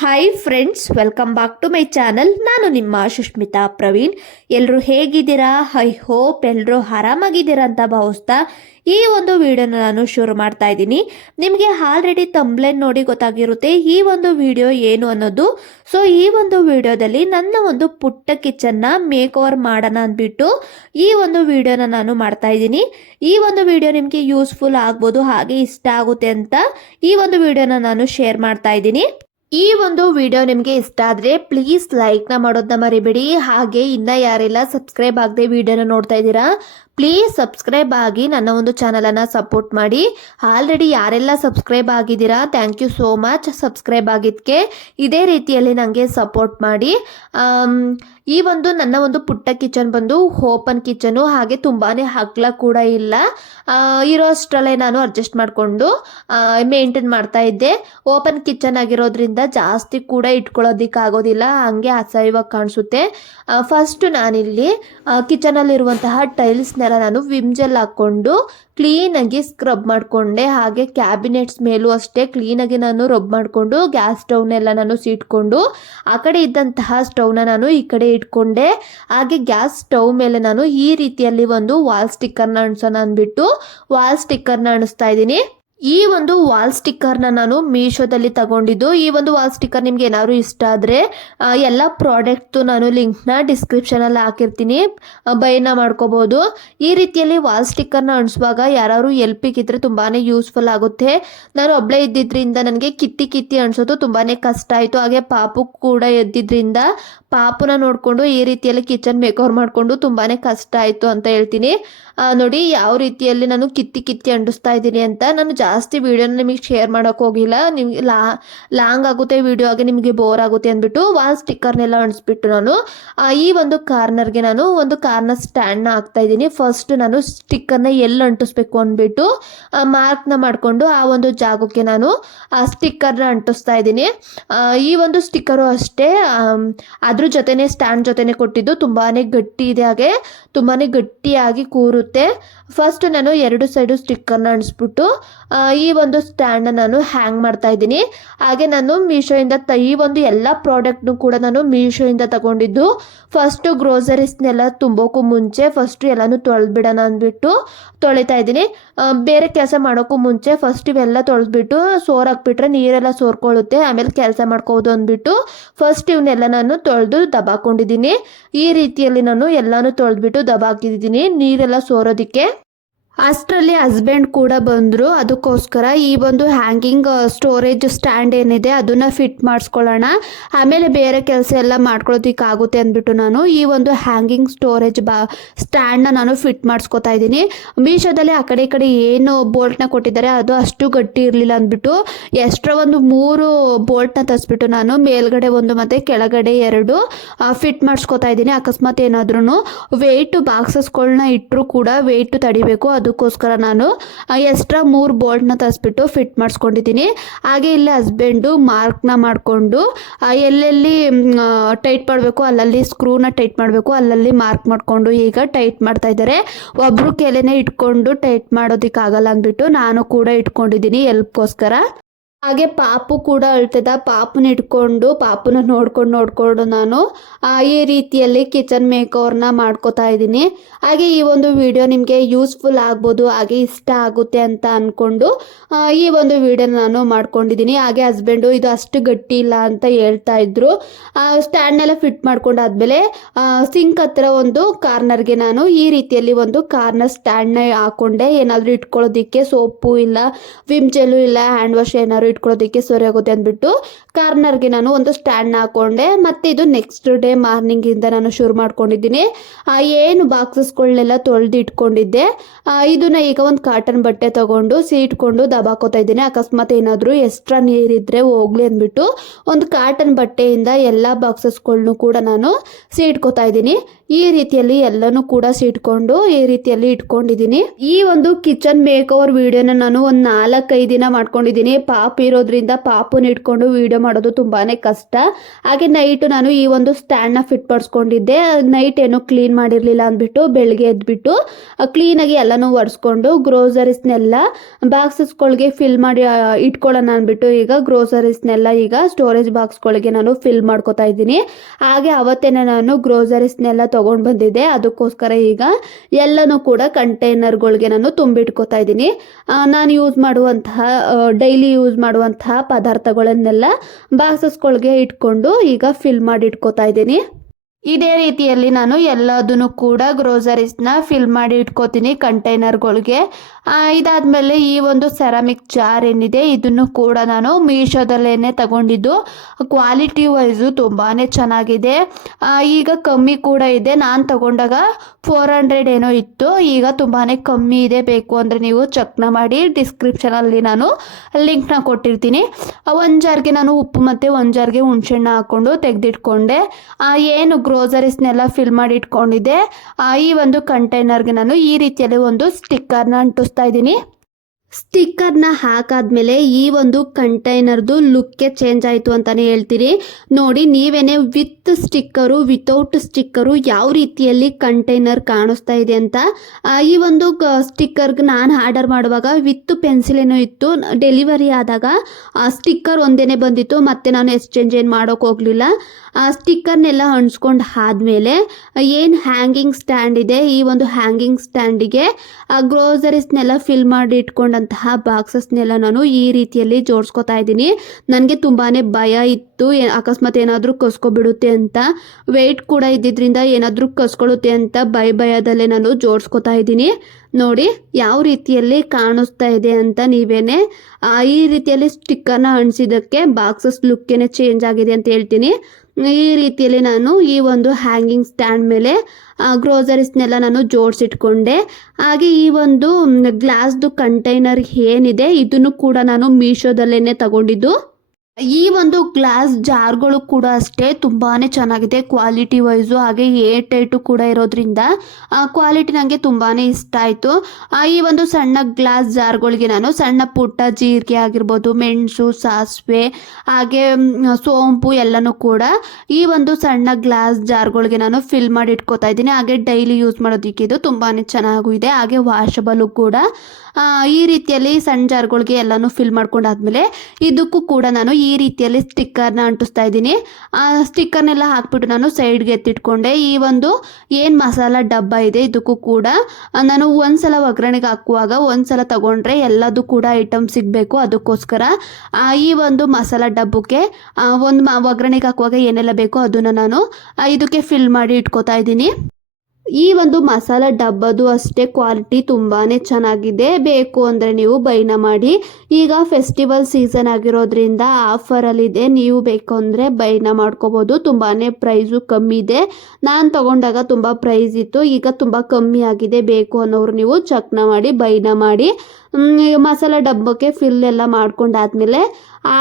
Hi friends, welcome back to my channel. ನಾನು ನಿಮ್ಮ ಸುಷ್ಮಿತಾ ಪ್ರವೀಣ್. ಎಲ್ಲರೂ ಹೇಗಿದ್ದೀರಾ? ಐ ಹೋಪ್ ಎಲ್ಲರೂ ಆರಾಮಾಗಿದ್ದೀರಾ ಅಂತ ಭಾವಿಸ್ತಾ ಈ ಒಂದು ವಿಡಿಯೋನ ನಾನು ಶುರು ಮಾಡ್ತಾ ಇದ್ದೀನಿ. ನಿಮಗೆ ಆಲ್ರೆಡಿ ತಂಬ್ಲೇನ್ ನೋಡಿ ಗೊತ್ತಾಗಿರುತ್ತೆ ಈ ಒಂದು ವಿಡಿಯೋ ಏನು ಅನ್ನೋದು. ಸೊ ಈ ಒಂದು ವಿಡಿಯೋದಲ್ಲಿ ನನ್ನ ಒಂದು ಪುಟ್ಟ ಕಿಚನ್ನ ಮೇಕ್ ಓವರ್ ಮಾಡೋಣ ಅಂದ್ಬಿಟ್ಟು ಈ ಒಂದು ವಿಡಿಯೋನ ನಾನು ಮಾಡ್ತಾ ಇದ್ದೀನಿ. ಈ ಒಂದು ವಿಡಿಯೋ ನಿಮಗೆ ಯೂಸ್ಫುಲ್ ಆಗ್ಬೋದು, ಹಾಗೆ ಇಷ್ಟ ಆಗುತ್ತೆ ಅಂತ ಈ ಒಂದು ವಿಡಿಯೋನ ನಾನು ಶೇರ್ ಮಾಡ್ತಾ ಇದ್ದೀನಿ. ಈ ಒಂದು ವಿಡಿಯೋ ನಿಮಗೆ ಇಷ್ಟ ಆದರೆ ಪ್ಲೀಸ್ ಲೈಕ್ನ ಮಾಡೋದನ್ನ ಮರಿಬೇಡಿ. ಹಾಗೆ ಇನ್ನ ಯಾರೆಲ್ಲ ಸಬ್ಸ್ಕ್ರೈಬ್ ಆಗದೆ ವಿಡಿಯೋನ ನೋಡ್ತಾ ಇದ್ದೀರಾ, ಪ್ಲೀಸ್ ಸಬ್ಸ್ಕ್ರೈಬ್ ಆಗಿ ನನ್ನ ಒಂದು ಚಾನಲನ್ನು ಸಪೋರ್ಟ್ ಮಾಡಿ. ಆಲ್ರೆಡಿ ಯಾರೆಲ್ಲ ಸಬ್ಸ್ಕ್ರೈಬ್ ಆಗಿದ್ದೀರಾ, thank you so much. Subscribe ಆಗಿದ್ದಕ್ಕೆ ಇದೇ ರೀತಿಯಲ್ಲಿ ನನಗೆ ಸಪೋರ್ಟ್ ಮಾಡಿ. ಈ ಒಂದು ನನ್ನ ಒಂದು ಪುಟ್ಟ ಕಿಚನ್ ಬಂದು ಓಪನ್ ಕಿಚನು, ಹಾಗೆ ತುಂಬಾ ಅಗಲ ಕೂಡ ಇಲ್ಲ. ಇರೋ ಅಷ್ಟರಲ್ಲೇ ನಾನು ಅಡ್ಜಸ್ಟ್ ಮಾಡಿಕೊಂಡು ಮೇಂಟೈನ್ ಮಾಡ್ತಾ ಇದ್ದೆ. ಓಪನ್ ಕಿಚನ್ ಆಗಿರೋದ್ರಿಂದ ಜಾಸ್ತಿ ಕೂಡ ಇಟ್ಕೊಳ್ಳೋದಕ್ಕಾಗೋದಿಲ್ಲ, ಹಂಗೆ ಅಸಹ್ಯವಾಗಿ ಕಾಣಿಸುತ್ತೆ. ಫಸ್ಟ್ ನಾನಿಲ್ಲಿ ಕಿಚನಲ್ಲಿರುವಂತಹ ಟೈಲ್ಸ್ನೆಲ್ಲ ನಾನು ವಿಮ್ ಜೆಲ್ ಹಾಕ್ಕೊಂಡು ಕ್ಲೀನಾಗಿ ಸ್ಕ್ರಬ್ ಮಾಡಿಕೊಂಡೆ. ಹಾಗೆ ಕ್ಯಾಬಿನೆಟ್ಸ್ ಮೇಲೂ ಅಷ್ಟೇ ಕ್ಲೀನಾಗಿ ನಾನು ರಬ್ ಮಾಡಿಕೊಂಡು ಗ್ಯಾಸ್ ಸ್ಟವ್ನೆಲ್ಲ ನಾನು ಸೀಟ್ಕೊಂಡು ಆ ಕಡೆ ಇದ್ದಂತಹ ಸ್ಟವ್ನ ನಾನು ಈ ಕಡೆ ಇಟ್ಕೊಂಡೆ. ಹಾಗೆ ಗ್ಯಾಸ್ ಸ್ಟವ್ ಮೇಲೆ ನಾನು ಈ ರೀತಿಯಲ್ಲಿ ಒಂದು ವಾಲ್ ಸ್ಟಿಕ್ಕರ್ನ ಅಂಟಿಸೋಣ ಅಂದ್ಬಿಟ್ಟು ವಾಲ್ ಸ್ಟಿಕ್ಕರ್ನ ಅಂಟಿಸ್ತಾ ಇದ್ದೀನಿ. ಈ ಒಂದು ವಾಲ್ ಸ್ಟಿಕ್ಕರ್ನ ನಾನು ಮೀಶೋದಲ್ಲಿ ತಗೊಂಡಿದ್ದು. ಈ ಒಂದು ವಾಲ್ ಸ್ಟಿಕ್ಕರ್ ನಿಮ್ಗೆ ಏನಾದ್ರು ಇಷ್ಟ ಆದರೆ ಎಲ್ಲ ಪ್ರಾಡಕ್ಟ್ದು ನಾನು ಲಿಂಕ್ನ ಡಿಸ್ಕ್ರಿಪ್ಷನಲ್ಲಿ ಹಾಕಿರ್ತೀನಿ, ಬೈನ ಮಾಡ್ಕೋಬೋದು. ಈ ರೀತಿಯಲ್ಲಿ ವಾಲ್ ಸ್ಟಿಕ್ಕರ್ನ ಅಂಟಿಸುವಾಗ ಯಾರು ಎಲ್ಪಿಗಿದ್ರೆ ತುಂಬಾ ಯೂಸ್ಫುಲ್ ಆಗುತ್ತೆ. ನಾನು ಒಬ್ಬಳೇ ಇದ್ದಿದ್ದರಿಂದ ನನಗೆ ಕಿತ್ತಿ ಅಂಟಿಸೋದು ತುಂಬಾ ಕಷ್ಟ ಆಯಿತು. ಹಾಗೆ ಪಾಪು ಕೂಡ ಎದ್ದಿದ್ದರಿಂದ ಪಾಪುನ ನೋಡಿಕೊಂಡು ಈ ರೀತಿಯಲ್ಲಿ ಕಿಚನ್ ಮೇಕೋವರ್ ಮಾಡಿಕೊಂಡು ತುಂಬಾ ಕಷ್ಟ ಆಯಿತು ಅಂತ ಹೇಳ್ತೀನಿ. ನೋಡಿ ಯಾವ ರೀತಿಯಲ್ಲಿ ನಾನು ಕಿತ್ತಿ ಅಂಟಿಸ್ತಾ ಇದ್ದೀನಿ ಅಂತ. ನಾನು ಜಾಸ್ತಿ ವೀಡಿಯೋನ ನಿಮಗೆ ಶೇರ್ ಮಾಡೋಕೆ ಹೋಗಿಲ್ಲ, ನಿಮಗೆ ಲಾಂಗ್ ಆಗುತ್ತೆ ವಿಡಿಯೋ, ಆಗಿ ನಿಮಗೆ ಬೋರ್ ಆಗುತ್ತೆ ಅಂದ್ಬಿಟ್ಟು ವಾಲ್ ಸ್ಟಿಕ್ಕರ್ನೆಲ್ಲ ಅಂಟಿಸ್ಬಿಟ್ಟು ನಾನು ಈ ಒಂದು ಕಾರ್ನರ್ಗೆ ನಾನು ಒಂದು ಕಾರ್ನರ್ ಸ್ಟ್ಯಾಂಡ್ನ ಹಾಕ್ತಾ ಇದ್ದೀನಿ. ಫಸ್ಟ್ ನಾನು ಸ್ಟಿಕ್ಕರ್ನ ಎಲ್ಲಿ ಅಂಟಿಸ್ಬೇಕು ಅಂದ್ಬಿಟ್ಟು ಮಾರ್ಕ್ನ ಮಾಡಿಕೊಂಡು ಆ ಒಂದು ಜಾಗಕ್ಕೆ ನಾನು ಆ ಸ್ಟಿಕ್ಕರ್ನ ಅಂಟಿಸ್ತಾ ಇದ್ದೀನಿ. ಈ ಒಂದು ಸ್ಟಿಕ್ಕರು ಅಷ್ಟೇ ಅದ್ರ ಜೊತೆನೆ ಸ್ಟ್ಯಾಂಡ್ ಜೊತೆನೆ ಕೊಟ್ಟಿದ್ದು, ತುಂಬಾ ಗಟ್ಟಿ ಇದೆ, ಹಾಗೆ ತುಂಬಾ ಗಟ್ಟಿಯಾಗಿ ಕೂರುತ್ತೆ. ಫಸ್ಟ್ ನಾನು ಎರಡು ಸೈಡು ಸ್ಟಿಕ್ಕರ್ನ ಅಂಟಿಸ್ಬಿಟ್ಟು ಈ ಒಂದು ಸ್ಟ್ಯಾಂಡ್ನ ನಾನು ಹ್ಯಾಂಗ್ ಮಾಡ್ತಾ ಇದ್ದೀನಿ. ಹಾಗೆ ನಾನು ಮೀಶೋಯಿಂದ ಈ ಒಂದು ಎಲ್ಲ ಪ್ರಾಡಕ್ಟ್ನು ಕೂಡ ನಾನು ಮೀಶೋಯಿಂದ ತಗೊಂಡಿದ್ದು. ಫಸ್ಟು ಗ್ರೋಸರೀಸ್ನೆಲ್ಲ ತುಂಬೋಕ್ಕೂ ಮುಂಚೆ ಫಸ್ಟು ಎಲ್ಲನೂ ತೊಳೆದ್ಬಿಡೋಣ ಅಂದ್ಬಿಟ್ಟು ತೊಳಿತಾ ಇದ್ದೀನಿ. ಬೇರೆ ಕೆಲಸ ಮಾಡೋಕ್ಕೂ ಮುಂಚೆ ಫಸ್ಟ್ ಇವೆಲ್ಲ ತೊಳೆದ್ಬಿಟ್ಟು ಸೋರಾಕ್ಬಿಟ್ರೆ ನೀರೆಲ್ಲ ಸೋರ್ಕೊಳ್ಳುತ್ತೆ, ಆಮೇಲೆ ಕೆಲಸ ಮಾಡ್ಕೋಬೋದು ಅಂದ್ಬಿಟ್ಟು ಫಸ್ಟ್ ಇವನ್ನೆಲ್ಲ ನಾನು ತೊಳೆದು ದಬಾಕೊಂಡಿದ್ದೀನಿ. ಈ ರೀತಿಯಲ್ಲಿ ನಾನು ಎಲ್ಲನೂ ತೊಳೆದ್ಬಿಟ್ಟು ದಬಾಕಿದ್ದೀನಿ ನೀರೆಲ್ಲ ಸೋರೋದಕ್ಕೆ. ಅಷ್ಟರಲ್ಲಿ ಹಸ್ಬೆಂಡ್ ಕೂಡ ಬಂದರು, ಅದಕ್ಕೋಸ್ಕರ ಈ ಒಂದು ಹ್ಯಾಂಗಿಂಗ್ ಸ್ಟೋರೇಜ್ ಸ್ಟ್ಯಾಂಡ್ ಏನಿದೆ ಅದನ್ನು ಫಿಟ್ ಮಾಡಿಸ್ಕೊಳ್ಳೋಣ, ಆಮೇಲೆ ಬೇರೆ ಕೆಲಸ ಎಲ್ಲ ಮಾಡ್ಕೊಳ್ಳೋದಕ್ಕಾಗುತ್ತೆ ಅಂದ್ಬಿಟ್ಟು ನಾನು ಈ ಒಂದು ಹ್ಯಾಂಗಿಂಗ್ ಸ್ಟೋರೇಜ್ ಸ್ಟ್ಯಾಂಡ್ನ ನಾನು ಫಿಟ್ ಮಾಡಿಸ್ಕೊತಾ ಇದ್ದೀನಿ. ಮೀಶೋದಲ್ಲಿ ಆ ಕಡೆ ಈ ಕಡೆ ಏನು ಬೋಲ್ಟ್ನ ಕೊಟ್ಟಿದ್ದಾರೆ ಅದು ಅಷ್ಟು ಗಟ್ಟಿ ಇರಲಿಲ್ಲ ಅಂದ್ಬಿಟ್ಟು ಎಕ್ಸ್ಟ್ರಾ ಒಂದು 3 ಬೋಲ್ಟ್ನ ತರಿಸ್ಬಿಟ್ಟು ನಾನು ಮೇಲ್ಗಡೆ ಒಂದು ಮತ್ತು ಕೆಳಗಡೆ 2 ಫಿಟ್ ಮಾಡಿಸ್ಕೊತಾ ಇದ್ದೀನಿ. ಅಕಸ್ಮಾತ್ ಏನಾದ್ರೂ ವೆಯ್ಟು ಬಾಕ್ಸಸ್ಗಳನ್ನ ಇಟ್ಟರು ಕೂಡ ವೆಯ್ಟು ತಡಿಬೇಕು, ಅದಕ್ಕೋಸ್ಕರ ನಾನು ಎಕ್ಸ್ಟ್ರಾ 3 ಬೋಲ್ಟ್ನ ತರಿಸ್ಬಿಟ್ಟು ಫಿಟ್ ಮಾಡಿಸ್ಕೊಂಡಿದ್ದೀನಿ. ಹಾಗೆ ಇಲ್ಲಿ ಹಸ್ಬೆಂಡು ಮಾರ್ಕ್ನ ಮಾಡಿಕೊಂಡು ಎಲ್ಲೆಲ್ಲಿ ಟೈಟ್ ಮಾಡಬೇಕು ಅಲ್ಲಲ್ಲಿ ಸ್ಕ್ರೂನ ಟೈಟ್ ಮಾಡಬೇಕು, ಅಲ್ಲಲ್ಲಿ ಮಾರ್ಕ್ ಮಾಡಿಕೊಂಡು ಈಗ ಟೈಟ್ ಮಾಡ್ತಾ ಇದ್ದಾರೆ. ಒಬ್ಬರು ಕೆಲೆನೇ ಇಟ್ಕೊಂಡು ಟೈಟ್ ಮಾಡೋದಕ್ಕಾಗಲ್ಲ ಅಂದ್ಬಿಟ್ಟು ನಾನು ಕೂಡ ಇಟ್ಕೊಂಡಿದ್ದೀನಿ ಎಲ್ಪ್ಗೋಸ್ಕರ. ಹಾಗೆ ಪಾಪು ಕೂಡ ಅಳ್ತಿದ್ದ, ಪಾಪುನ ಇಟ್ಕೊಂಡು ಪಾಪುನ ನೋಡ್ಕೊಂಡು ನಾನು ಈ ರೀತಿಯಲ್ಲಿ ಕಿಚನ್ ಮೇಕೋವರ್ನ ಮಾಡ್ಕೋತಾ ಇದ್ದೀನಿ. ಹಾಗೆ ಈ ಒಂದು ವಿಡಿಯೋ ನಿಮಗೆ ಯೂಸ್ಫುಲ್ ಆಗ್ಬೋದು, ಹಾಗೆ ಇಷ್ಟ ಆಗುತ್ತೆ ಅಂತ ಅಂದ್ಕೊಂಡು ಈ ಒಂದು ವಿಡಿಯೋನ ನಾನು ಮಾಡ್ಕೊಂಡಿದ್ದೀನಿ. ಹಾಗೆ ಹಸ್ಬೆಂಡು ಇದು ಅಷ್ಟು ಗಟ್ಟಿ ಇಲ್ಲ ಅಂತ ಹೇಳ್ತಾ ಇದ್ರು. ಸ್ಟ್ಯಾಂಡ್ನೆಲ್ಲ ಫಿಟ್ ಮಾಡ್ಕೊಂಡಾದ್ಮೇಲೆ ಸಿಂಕ್ ಹತ್ರ ಒಂದು ಕಾರ್ನರ್ಗೆ ನಾನು ಈ ರೀತಿಯಲ್ಲಿ ಒಂದು ಕಾರ್ನರ್ ಸ್ಟ್ಯಾಂಡ್ನ ಹಾಕೊಂಡೆ. ಏನಾದರೂ ಇಟ್ಕೊಳ್ಳೋದಕ್ಕೆ ಸೋಪು ಇಲ್ಲ, ವಿಮ್ ಜೆಲ್ಲು ಇಲ್ಲ, ಹ್ಯಾಂಡ್ ವಾಶ್ ಏನಾದ್ರು ಇಟ್ಕೊಳ್ಳೋದಕ್ಕೆ ಸರಿ ಆಗುತ್ತೆ ಅಂದ್ಬಿಟ್ಟು ಕಾರ್ನರ್ಗೆ ನಾನು ಒಂದು ಸ್ಟ್ಯಾಂಡ್ನ ಹಾಕೊಂಡೆ. ಮತ್ತೆ ಇದು ನೆಕ್ಸ್ಟ್ ಡೇ ಮಾರ್ನಿಂಗಿಂದ ನಾನು ಶುರು ಮಾಡ್ಕೊಂಡಿದ್ದೀನಿ. ಏನು ಬಾಕ್ಸಸ್ಗಳನ್ನೆಲ್ಲ ತೊಳೆದು ಇಟ್ಕೊಂಡಿದ್ದೆ ಇದನ್ನ ಈಗ ಒಂದು ಕಾಟನ್ ಬಟ್ಟೆ ತಗೊಂಡು ಸೀಟ್ಕೊಂಡು ದಬಾಕೋತಾ ಇದ್ದೀನಿ. ಅಕಸ್ಮಾತ್ ಏನಾದರೂ ಎಕ್ಸ್ಟ್ರಾ ನೀರಿದ್ರೆ ಹೋಗ್ಲಿ ಅಂದ್ಬಿಟ್ಟು ಒಂದು ಕಾಟನ್ ಬಟ್ಟೆಯಿಂದ ಎಲ್ಲ ಬಾಕ್ಸಸ್ಗಳ್ನು ಕೂಡ ನಾನು ಸೀಟ್ಕೋತಾ ಇದ್ದೀನಿ. ಈ ರೀತಿಯಲ್ಲಿ ಎಲ್ಲನೂ ಕೂಡ ಸೀಟ್ಕೊಂಡು ಈ ರೀತಿಯಲ್ಲಿ ಇಟ್ಕೊಂಡಿದ್ದೀನಿ. ಈ ಒಂದು ಕಿಚನ್ ಮೇಕ್ ಓವರ್ ವಿಡಿಯೋನ ನಾನು ಒಂದು 4-5 ದಿನ ಮಾಡ್ಕೊಂಡಿದ್ದೀನಿ. ಪಾಪ ಪಾಪು ಇರೋದ್ರಿಂದ ಪಾಪುನ ಇಟ್ಕೊಂಡು ವಿಡಿಯೋ ಮಾಡೋದು ತುಂಬಾ ಕಷ್ಟ. ಹಾಗೆ ನೈಟು ನಾನು ಈ ಒಂದು ಸ್ಟ್ಯಾಂಡ್ನ ಫಿಟ್ ಪಡಿಸ್ಕೊಂಡಿದ್ದೆ. ನೈಟ್ ಏನೋ ಕ್ಲೀನ್ ಮಾಡಿರಲಿಲ್ಲ ಅಂದ್ಬಿಟ್ಟು ಬೆಳಗ್ಗೆ ಎದ್ಬಿಟ್ಟು ಕ್ಲೀನಾಗಿ ಎಲ್ಲನೂ ಒರೆಸ್ಕೊಂಡು ಗ್ರೋಸರೀಸ್ನೆಲ್ಲ ಬಾಕ್ಸಸ್ಗಳಿಗೆ ಫಿಲ್ ಮಾಡಿ ಇಟ್ಕೊಳ್ಳೋಣ ಅಂದ್ಬಿಟ್ಟು ಈಗ ಗ್ರೋಸರೀಸ್ನೆಲ್ಲ ಈಗ ಸ್ಟೋರೇಜ್ ಬಾಕ್ಸ್ಗಳಿಗೆ ನಾನು ಫಿಲ್ ಮಾಡ್ಕೊತಾ ಇದ್ದೀನಿ. ಹಾಗೆ ಅವತ್ತೇನೆ ನಾನು ಗ್ರೋಸರೀಸ್ನೆಲ್ಲ ತೊಗೊಂಡು ಬಂದಿದ್ದೆ. ಅದಕ್ಕೋಸ್ಕರ ಈಗ ಎಲ್ಲನೂ ಕೂಡ ಕಂಟೈನರ್ಗಳಿಗೆ ನಾನು ತುಂಬಿಟ್ಕೋತಾ ಇದ್ದೀನಿ. ನಾನು ಯೂಸ್ ಮಾಡುವಂತಹ ಡೈಲಿ ಯೂಸ್ ಮಾಡುವಂತಹ ಪದಾರ್ಥಗಳನ್ನೆಲ್ಲ ಬಾಕ್ಸಸ್ಗಳಿಗೆ ಇಟ್ಕೊಂಡು ಈಗ ಫಿಲ್ ಮಾಡಿ ಇಟ್ಕೋತಾ ಇದ್ದೀನಿ. ಇದೇ ರೀತಿಯಲ್ಲಿ ನಾನು ಎಲ್ಲದನ್ನು ಕೂಡ ಗ್ರೋಸರೀಸ್ನ ಫಿಲ್ ಮಾಡಿ ಇಟ್ಕೋತೀನಿ ಕಂಟೈನರ್ಗಳಿಗೆ. ಇದಾದಮೇಲೆ ಈ ಒಂದು ಸೆರಾಮಿಕ್ ಜಾರ್ ಏನಿದೆ ಇದನ್ನು ಕೂಡ ನಾನು ಮೀಶೋದಲ್ಲೇ ತಗೊಂಡಿದ್ದು. ಕ್ವಾಲಿಟಿ ವೈಸು ತುಂಬಾ ಚೆನ್ನಾಗಿದೆ. ಈಗ ಕಮ್ಮಿ ಕೂಡ ಇದೆ. ನಾನು ತಗೊಂಡಾಗ 400 ಏನೋ ಇತ್ತು. ಈಗ ತುಂಬಾ ಕಮ್ಮಿ ಇದೆ. ಬೇಕು ಅಂದರೆ ನೀವು ಚೆಕ್ನ ಮಾಡಿ ಡಿಸ್ಕ್ರಿಪ್ಷನಲ್ಲಿ ನಾನು ಲಿಂಕ್ನ ಕೊಟ್ಟಿರ್ತೀನಿ. ಒಂದು ಜಾರ್ಗೆ ನಾನು ಉಪ್ಪು ಮತ್ತು ಒಂದು ಜಾರ್ಗೆ ಹುಣಸೆಹಣ್ಣು ಹಾಕ್ಕೊಂಡು ತೆಗೆದಿಟ್ಕೊಂಡೆ. ಏನು ಗ್ರೋಸರೀಸ್ನೆಲ್ಲ ಫಿಲ್ ಮಾಡಿ ಇಟ್ಕೊಂಡಿದ್ದೆ ಈ ಒಂದು ಕಂಟೈನರ್ಗೆ ನಾನು ಈ ರೀತಿಯಲ್ಲಿ ಒಂದು ಸ್ಟಿಕ್ಕರ್ನ ಅಂಟಿಸ್ತಾ ಇದ್ದೀನಿ. ಸ್ಟಿಕ್ಕರ್ನ ಹಾಕಾದ್ಮೇಲೆ ಈ ಒಂದು ಕಂಟೈನರ್ದು ಲುಕ್ಕೇ ಚೇಂಜ್ ಆಯಿತು ಅಂತಲೇ ಹೇಳ್ತೀರಿ. ನೋಡಿ ನೀವೇನೆ ವಿತ್ ಸ್ಟಿಕ್ಕರು ವಿತೌಟ್ ಸ್ಟಿಕ್ಕರು ಯಾವ ರೀತಿಯಲ್ಲಿ ಕಂಟೈನರ್ ಕಾಣಿಸ್ತಾ ಇದೆ ಅಂತ. ಈ ಒಂದು ಸ್ಟಿಕ್ಕರ್ಗೆ ನಾನು ಆರ್ಡರ್ ಮಾಡುವಾಗ ವಿತ್ ಪೆನ್ಸಿಲ್ ಏನೋ ಇತ್ತು. ಡೆಲಿವರಿ ಆದಾಗ ಸ್ಟಿಕ್ಕರ್ ಒಂದೇ ಬಂದಿತ್ತು. ಮತ್ತು ನಾನು ಎಕ್ಸ್ಚೇಂಜ್ ಏನು ಮಾಡೋಕೆ ಹೋಗಲಿಲ್ಲ. ಸ್ಟಿಕ್ಕರ್ನೆಲ್ಲ ಅಂಟಿಸ್ಕೊಂಡು ಆದಮೇಲೆ ಏನು ಹ್ಯಾಂಗಿಂಗ್ ಸ್ಟ್ಯಾಂಡ್ ಇದೆ ಈ ಒಂದು ಹ್ಯಾಂಗಿಂಗ್ ಸ್ಟ್ಯಾಂಡಿಗೆ ಗ್ರೋಸರೀಸ್ನೆಲ್ಲ ಫಿಲ್ ಮಾಡಿ ಇಟ್ಕೊಂಡಂತಹ ಬಾಕ್ಸಸ್ನೆಲ್ಲ ನಾನು ಈ ರೀತಿಯಲ್ಲಿ ಜೋಡಿಸ್ಕೊತಾ ಇದ್ದೀನಿ. ನನಗೆ ತುಂಬಾ ಭಯ ಇತ್ತು, ಅಕಸ್ಮಾತ್ ಏನಾದರೂ ಕಸ್ಕೊಬಿಡುತ್ತೆ ಅಂತ. ವೆಯ್ಟ್ ಕೂಡ ಇದ್ದಿದ್ದರಿಂದ ಏನಾದರೂ ಕಸ್ಕೊಳ್ಳುತ್ತೆ ಅಂತ ಭಯದಲ್ಲೇ ನಾನು ಜೋಡಿಸ್ಕೊತಾ ಇದ್ದೀನಿ. ನೋಡಿ ಯಾವ ರೀತಿಯಲ್ಲಿ ಕಾಣಿಸ್ತಾ ಇದೆ ಅಂತ ನೀವೇನೆ. ಈ ರೀತಿಯಲ್ಲಿ ಸ್ಟಿಕ್ಕರ್ನ ಅಂಟಿಸಿದ್ದಕ್ಕೆ ಬಾಕ್ಸಸ್ ಲುಕ್ಕೇನೆ ಚೇಂಜ್ ಆಗಿದೆ ಅಂತ ಹೇಳ್ತೀನಿ. ಈ ರೀತಿಯಲ್ಲಿ ನಾನು ಈ ಒಂದು ಹ್ಯಾಂಗಿಂಗ್ ಸ್ಟ್ಯಾಂಡ್ ಮೇಲೆ ಗ್ರೋಸರೀಸ್ನೆಲ್ಲ ನಾನು ಜೋಡಿಸಿಟ್ಕೊಂಡೆ. ಹಾಗೆ ಈ ಒಂದು ಗ್ಲಾಸ್ದು ಕಂಟೈನರ್ ಏನಿದೆ ಇದನ್ನು ಕೂಡ ನಾನು ಮೀಶೋದಲ್ಲೇ ತಗೊಂಡಿದ್ದು. ಈ ಒಂದು ಗ್ಲಾಸ್ ಜಾರ್ಗಳು ಕೂಡ ಅಷ್ಟೇ ತುಂಬಾ ಚೆನ್ನಾಗಿದೆ ಕ್ವಾಲಿಟಿ ವೈಸು. ಹಾಗೆ ಏರ್ ಟೈಟು ಕೂಡ ಇರೋದ್ರಿಂದ ಕ್ವಾಲಿಟಿ ನನಗೆ ತುಂಬಾ ಇಷ್ಟ ಆಯಿತು. ಈ ಒಂದು ಸಣ್ಣ ಗ್ಲಾಸ್ ಜಾರ್ಗಳಿಗೆ ನಾನು ಸಣ್ಣ ಪುಟ್ಟ ಜೀರಿಗೆ ಆಗಿರ್ಬೋದು, ಮೆಣಸು, ಸಾಸಿವೆ, ಹಾಗೆ ಸೋಂಪು ಎಲ್ಲನೂ ಕೂಡ ಈ ಒಂದು ಸಣ್ಣ ಗ್ಲಾಸ್ ಜಾರ್ಗಳಿಗೆ ನಾನು ಫಿಲ್ ಮಾಡಿ ಇಟ್ಕೋತಾ ಇದ್ದೀನಿ. ಹಾಗೆ ಡೈಲಿ ಯೂಸ್ ಮಾಡೋದಕ್ಕೆ ಇದು ತುಂಬಾ ಚೆನ್ನಾಗೂ ಇದೆ. ಹಾಗೆ ವಾಷಬಲು ಕೂಡ. ಈ ರೀತಿಯಲ್ಲಿ ಸಣ್ಣ ಜಾರ್ಗಳಿಗೆ ಎಲ್ಲನೂ ಫಿಲ್ ಮಾಡ್ಕೊಂಡಾದ್ಮೇಲೆ ಇದಕ್ಕೂ ಕೂಡ ನಾನು ಈ ರೀತಿಯಲ್ಲಿ ಸ್ಟಿಕ್ಕರ್ನ ಅಂಟಿಸ್ತಾ ಇದ್ದೀನಿ. ಸ್ಟಿಕ್ಕರ್ನೆಲ್ಲ ಹಾಕ್ಬಿಟ್ಟು ನಾನು ಸೈಡ್ಗೆ ಎತ್ತಿಟ್ಕೊಂಡೆ. ಈ ಒಂದು ಏನು ಮಸಾಲ ಡಬ್ಬ ಇದೆ ಇದಕ್ಕೂ ಕೂಡ ನಾನು ಒಂದ್ಸಲ ಒಗ್ಗರಣೆಗೆ ಹಾಕುವಾಗ ಒಂದ್ಸಲ ತಗೊಂಡ್ರೆ ಎಲ್ಲದೂ ಕೂಡ ಐಟಮ್ ಸಿಗಬೇಕು. ಅದಕ್ಕೋಸ್ಕರ ಈ ಒಂದು ಮಸಾಲ ಡಬ್ಬಕ್ಕೆ ಒಂದು ಒಗ್ಗರಣೆಗೆ ಹಾಕುವಾಗ ಏನೆಲ್ಲ ಬೇಕೋ ಅದನ್ನು ನಾನು ಇದಕ್ಕೆ ಫಿಲ್ ಮಾಡಿ ಇಟ್ಕೋತಾ ಇದ್ದೀನಿ. ಈ ಒಂದು ಮಸಾಲ ಡಬ್ಬದು ಅಷ್ಟೇ ಕ್ವಾಲಿಟಿ ತುಂಬಾ ಚೆನ್ನಾಗಿದೆ. ಬೇಕು ಅಂದರೆ ನೀವು ಬೈನ ಮಾಡಿ. ಈಗ ಫೆಸ್ಟಿವಲ್ ಸೀಸನ್ ಆಗಿರೋದ್ರಿಂದ ಆಫರಲ್ಲಿದೆ. ನೀವು ಬೇಕು ಅಂದರೆ ಬೈನ ಮಾಡ್ಕೋಬೋದು. ತುಂಬಾ ಪ್ರೈಸು ಕಮ್ಮಿ ಇದೆ. ನಾನು ತಗೊಂಡಾಗ ತುಂಬ ಪ್ರೈಸ್ ಇತ್ತು. ಈಗ ತುಂಬ ಕಮ್ಮಿ ಆಗಿದೆ. ಬೇಕು ಅನ್ನೋರು ನೀವು ಚೆಕ್ನ ಮಾಡಿ ಬೈನ ಮಾಡಿ. ಮಸಾಲ ಡಬ್ಬಕ್ಕೆ ಫಿಲ್ ಎಲ್ಲ ಮಾಡ್ಕೊಂಡಾದ್ಮೇಲೆ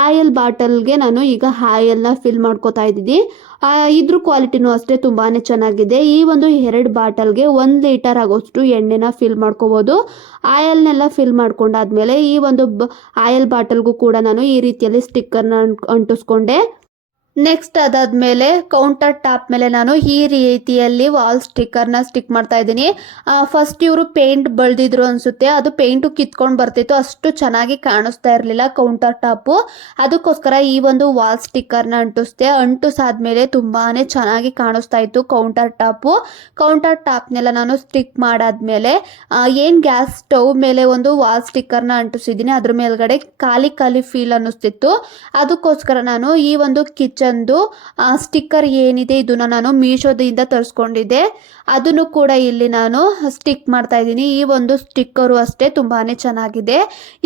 ಆಯಿಲ್ ಬಾಟಲ್ಗೆ ನಾನು ಈಗ ಆಯಿಲ್ನ ಫಿಲ್ ಮಾಡ್ಕೋತಾ ಇದ್ದೀನಿ. ಇದ್ರ ಕ್ವಾಲಿಟಿನೂ ಅಷ್ಟೇ ತುಂಬಾ ಚೆನ್ನಾಗಿದೆ. ಈ ಒಂದು 2 ಬಾಟಲ್ಗೆ 1 ಲೀಟರ್ ಆಗೋಷ್ಟು ಎಣ್ಣೆನ ಫಿಲ್ ಮಾಡ್ಕೋಬೋದು. ಆಯಿಲ್ನೆಲ್ಲ ಫಿಲ್ ಮಾಡ್ಕೊಂಡಾದ್ಮೇಲೆ ಈ ಒಂದು ಆಯಿಲ್ ಬಾಟಲ್ಗೂ ಕೂಡ ನಾನು ಈ ರೀತಿಯಲ್ಲಿ ಸ್ಟಿಕ್ಕರ್ನ ಅಂಟಿಸ್ಕೊಂಡೆ. ನೆಕ್ಸ್ಟ್ ಅದಾದಮೇಲೆ ಕೌಂಟರ್ ಟಾಪ್ ಮೇಲೆ ನಾನು ಈ ರೀತಿಯಲ್ಲಿ ವಾಲ್ ಸ್ಟಿಕ್ಕರ್ನ ಸ್ಟಿಕ್ ಮಾಡ್ತಾ ಇದ್ದೀನಿ. ಫಸ್ಟ್ ಇವರು ಪೇಂಟ್ ಬಳ್ದಿದ್ರು ಅನಿಸುತ್ತೆ. ಅದು ಪೇಂಟು ಕಿತ್ಕೊಂಡು ಬರ್ತಿತ್ತು. ಅಷ್ಟು ಚೆನ್ನಾಗಿ ಕಾಣಿಸ್ತಾ ಇರಲಿಲ್ಲ ಕೌಂಟರ್ ಟಾಪು. ಅದಕ್ಕೋಸ್ಕರ ಈ ಒಂದು ವಾಲ್ ಸ್ಟಿಕ್ಕರ್ನ ಅಂಟಿಸ್ದೆ. ಅಂಟಿಸಾದ್ಮೇಲೆ ತುಂಬಾ ಚೆನ್ನಾಗಿ ಕಾಣಿಸ್ತಾ ಇತ್ತು ಕೌಂಟರ್ ಟಾಪು. ಕೌಂಟರ್ ಟಾಪ್ನೆಲ್ಲ ನಾನು ಸ್ಟಿಕ್ ಮಾಡಾದ್ಮೇಲೆ ಏನು ಗ್ಯಾಸ್ ಸ್ಟವ್ ಮೇಲೆ ಒಂದು ವಾಲ್ ಸ್ಟಿಕ್ಕರ್ನ ಅಂಟಿಸಿದ್ದೀನಿ. ಅದ್ರ ಮೇಲ್ಗಡೆ ಖಾಲಿ ಫೀಲ್ ಅನ್ನಿಸ್ತಿತ್ತು. ಅದಕ್ಕೋಸ್ಕರ ನಾನು ಈ ಒಂದು ಕಿಚನ್ದು ಸ್ಟಿಕ್ಕರ್ ಏನಿದೆ ಇದನ್ನು ನಾನು ಮೀಶೋದಿಂದ ತರಿಸ್ಕೊಂಡಿದ್ದೆ. ಅದನ್ನು ಕೂಡ ಇಲ್ಲಿ ನಾನು ಸ್ಟಿಕ್ ಮಾಡ್ತಾ ಇದ್ದೀನಿ. ಈ ಒಂದು ಸ್ಟಿಕ್ಕರು ಅಷ್ಟೇ ತುಂಬಾ ಚೆನ್ನಾಗಿದೆ.